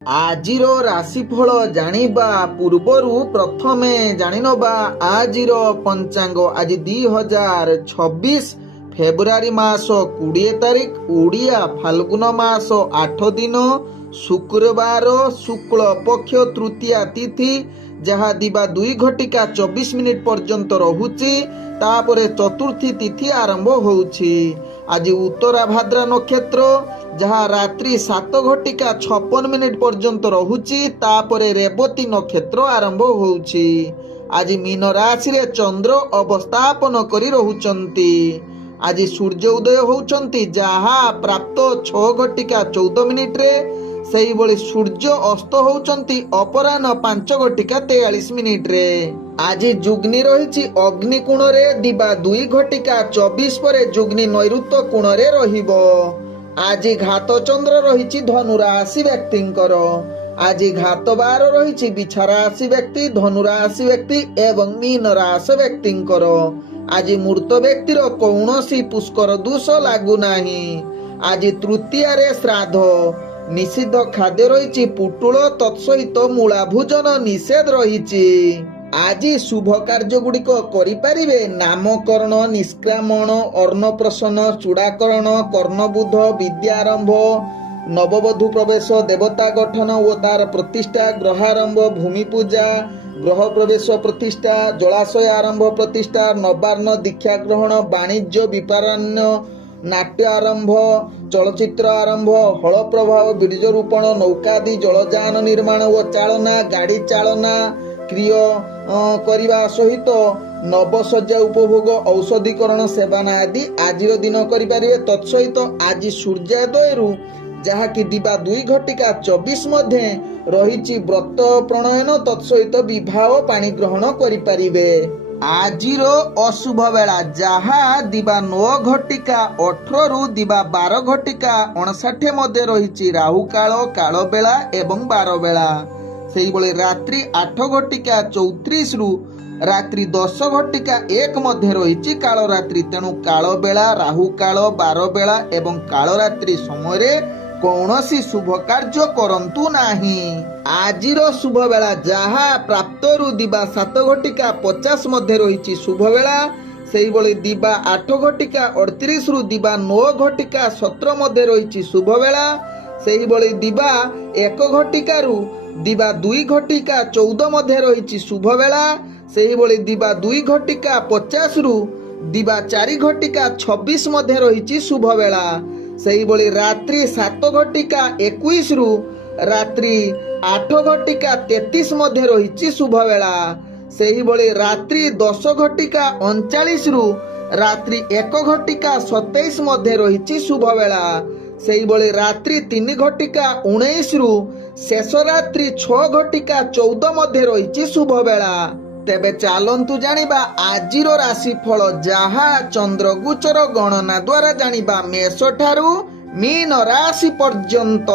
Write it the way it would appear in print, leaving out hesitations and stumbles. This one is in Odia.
ଆଜିର ରାଶିଫଳ ଜାଣିବା ପୂର୍ବରୁ ପ୍ରଥମେ ଜାଣିନେବା ଆଜିର ପଞ୍ଚାଙ୍ଗ। ଆଜି 2026 ଫେବୃଆରୀ ମାସ 20 ତାରିଖ, ଓଡ଼ିଆ ଫାଲ୍ଗୁନ ମାସ 8 ଦିନ, ଶୁକ୍ରବାର, ଶୁକ୍ଳ ପକ୍ଷ ତୃତୀୟା ତିଥି, ଯାହା ଦିବା 2 ଘଟିକା 24 ମିନିଟ୍ ପର୍ଯ୍ୟନ୍ତ ରହୁଛି। ତାପରେ ଚତୁର୍ଥୀ ତିଥି ଆରମ୍ଭ ହେଉଛି। ଆଜି ଉତ୍ତରା ଭାଦ୍ରା ନକ୍ଷତ୍ର, ଯାହା ରାତ୍ରି 7 ଘଟିକା 56 ମିନିଟ୍ ପର୍ଯ୍ୟନ୍ତ ରହୁଛି। ତାପରେ ରେବତୀ ନକ୍ଷତ୍ର ଆରମ୍ଭ ହେଉଛି। ଆଜି ମୀନ ରାଶିରେ ଚନ୍ଦ୍ର ଅବସ୍ଥାପନ କରି ରହୁଛନ୍ତି। ଆଜି ସୂର୍ଯ୍ୟ ଉଦୟ ହେଉଛନ୍ତି, ଯାହା ପ୍ରାପ୍ତ 6 ଘଟିକା 14 ମିନିଟ୍ରେ। ସେହିଭଳି ସୂର୍ଯ୍ୟ ଅସ୍ତ ହେଉଛନ୍ତି ଅପରାହ୍ନ 5 ଘଟିକା 43 ମିନିଟ୍ରେ। ଆଜି ଯୁଗ୍ନି ରହିଛି ଅଗ୍ନି କୋଣରେ, ଦିବା 2 ଘଟିକା 24 ପରେ ଯୁଗ୍ନି ନୈಋତ୍ୟ କୋଣରେ ରହିବ। ଆଜି ଘାତ ଚନ୍ଦ୍ର ରହିଛି ଧନୁ ରାଶି ବ୍ୟକ୍ତିଙ୍କର। ଆଜି ଘାତ ବାର ରହିଛି ବିଛା ରାଶି ବ୍ୟକ୍ତି, ଧନୁ ରାଶି ବ୍ୟକ୍ତି ଏବଂ ମୀନ ରାଶି ବ୍ୟକ୍ତିଙ୍କର। ଆଜି ମୃତ ବ୍ୟକ୍ତିର କୌଣସି ପୁଷ୍କର ଦୋଷ ଲାଗୁନାହିଁ। ଆଜି ତୃତୀୟାରେ ଶ୍ରାଦ୍ଧ। ନିଷିଦ୍ଧ ଖାଦ୍ୟ ରହିଛି ପୁଟୁଳ, ତତ୍ସହିତ ମୂଳା ଭୋଜନ ନିଷେଧ ରହିଛି। ଆଜି ଶୁଭ କାର୍ଯ୍ୟ ଗୁଡ଼ିକ କରିପାରିବେ ନାମକରଣ, ନିଷ୍କ୍ରାମଣ, ଅନ୍ନପ୍ରସନ୍ନ, ଚୂଡ଼ାକରଣ, କର୍ଣ୍ଣବୁଧ, ବିଦ୍ୟାରମ୍ଭ, ନବବଧୂ ପ୍ରବେଶ, ଦେବତା ଗଠନ ଓ ତାର ପ୍ରତିଷ୍ଠା, ଗ୍ରହାରମ୍ଭ, ଭୂମି ପୂଜା, ଗ୍ରହ ପ୍ରବେଶ ପ୍ରତିଷ୍ଠା, ଜଳାଶୟ ଆରମ୍ଭ ପ୍ରତିଷ୍ଠା, ନବାର୍ଣ୍ଣ, ଦୀକ୍ଷା ଗ୍ରହଣ, ବାଣିଜ୍ୟ ବିପାରଣ୍ୟ, ନାଟ୍ୟ ଆରମ୍ଭ, ଚଳଚ୍ଚିତ୍ର ଆରମ୍ଭ, ହଳ ପ୍ରଭାବ, ବୀର୍ଯ୍ୟ ରୋପଣ, ନୌକାଦି, ଜଳଯାନ ନିର୍ମାଣ ଓ ଚାଳନା, ଗାଡ଼ି ଚାଳନା କ୍ରିୟ କରିବା ସହିତ ନବସଜ୍ଜା ଉପଭୋଗ, ଔଷଧୀକରଣ ସେବନ ଆଦି ଆଜିର ଦିନ କରିପାରିବେ। ତତ୍ସହିତ ଆଜି ସୂର୍ଯ୍ୟୋଦୟରୁ ଯାହାକି ଦିବା 2 ଘଟିକା 24 ମଧ୍ୟ ରହିଛି ବ୍ରତ ପ୍ରଣୟନ, ତତ୍ସହିତ ବିବାହ ପାଣି ଗ୍ରହଣ କରିପାରିବେ। ଆଜିର ଅଶୁଭ ବେଳା, ଯାହା ଦିବା 9 ଘଟିକା 18 ରୁ ଦିବା 12 ଘଟିକା 59 ମଧ୍ୟ ରହିଛି ରାହୁ କାଳ, କାଳ ବେଳା ଏବଂ 12 ବେଳା। ସେହିଭଳି ରାତ୍ରି 8 ଘଟିକା 34 ରୁ ରାତ୍ରି 10 ଘଟିକା 1 ମଧ୍ୟ ରହିଛି କାଳରାତ୍ରି। ତେଣୁ କାଳ ବେଳା, ରାହୁ କାଳ, 12 ବେଳା ଏବଂ କାଳରାତ୍ରି ସମୟରେ କୌଣସି ଶୁଭ କାର୍ଯ୍ୟ କରନ୍ତୁ ନାହିଁ। ଆଜିର ଶୁଭ ବେଳା, ଯାହା ପ୍ରାପ୍ତରୁ ଦିବା 7 ଘଟିକା 50 ମଧ୍ୟ ରହିଛି ଶୁଭ ବେଳା। ସେହିଭଳି ଦିବା 8 ଘଟିକା 38 ରୁ ଦିବା 9 ଘଟିକା 17 ମଧ୍ୟ ରହିଛି ଶୁଭ ବେଳା। ସେହିଭଳି ଦିବା 1 ଘଟିକାରୁ ଦିବା 2 ଘଟିକା 14 ମଧ୍ୟ ରହିଛି ଶୁଭ ବେଳା। ସେହିଭଳି ଦିବା 2 ଘଟିକା 50 ରୁ ଦିବା 4 ଘଟିକା 26 ମଧ୍ୟ ରହିଛି ଶୁଭ ବେଳା। ସେହିଭଳି ରାତ୍ରି 7 ଘଟିକା 21 ରୁ ରାତ୍ରି 8 ଘଟିକା 33 ମଧ୍ୟ ରହିଛି ଶୁଭ ବେଳା। ସେହିଭଳି ରାତ୍ରି 10 ଘଟିକା 39 ରୁ ରାତ୍ରି 1 ଘଟିକା 27 ମଧ୍ୟ ରହିଛି ଶୁଭ ବେଳା। ସେହିଭଳି ରାତ୍ରି 3 ଘଟିକା 19 ରୁ ଶେଷ ରାତ୍ରି 6 ଘଟିକା 14 ମଧ୍ୟ ରହିଛି ଶୁଭ ବେଳା। ତେବେ ଚାଲନ୍ତୁ ଜାଣିବା ଆଜିର ରାଶିଫଳ, ଯାହା ଚନ୍ଦ୍ରଗୋଚର ଗଣନା ଦ୍ୱାରା ଜାଣିବା ମେଷ ଠାରୁ ମୀନ ରାଶି ପର୍ଯ୍ୟନ୍ତ।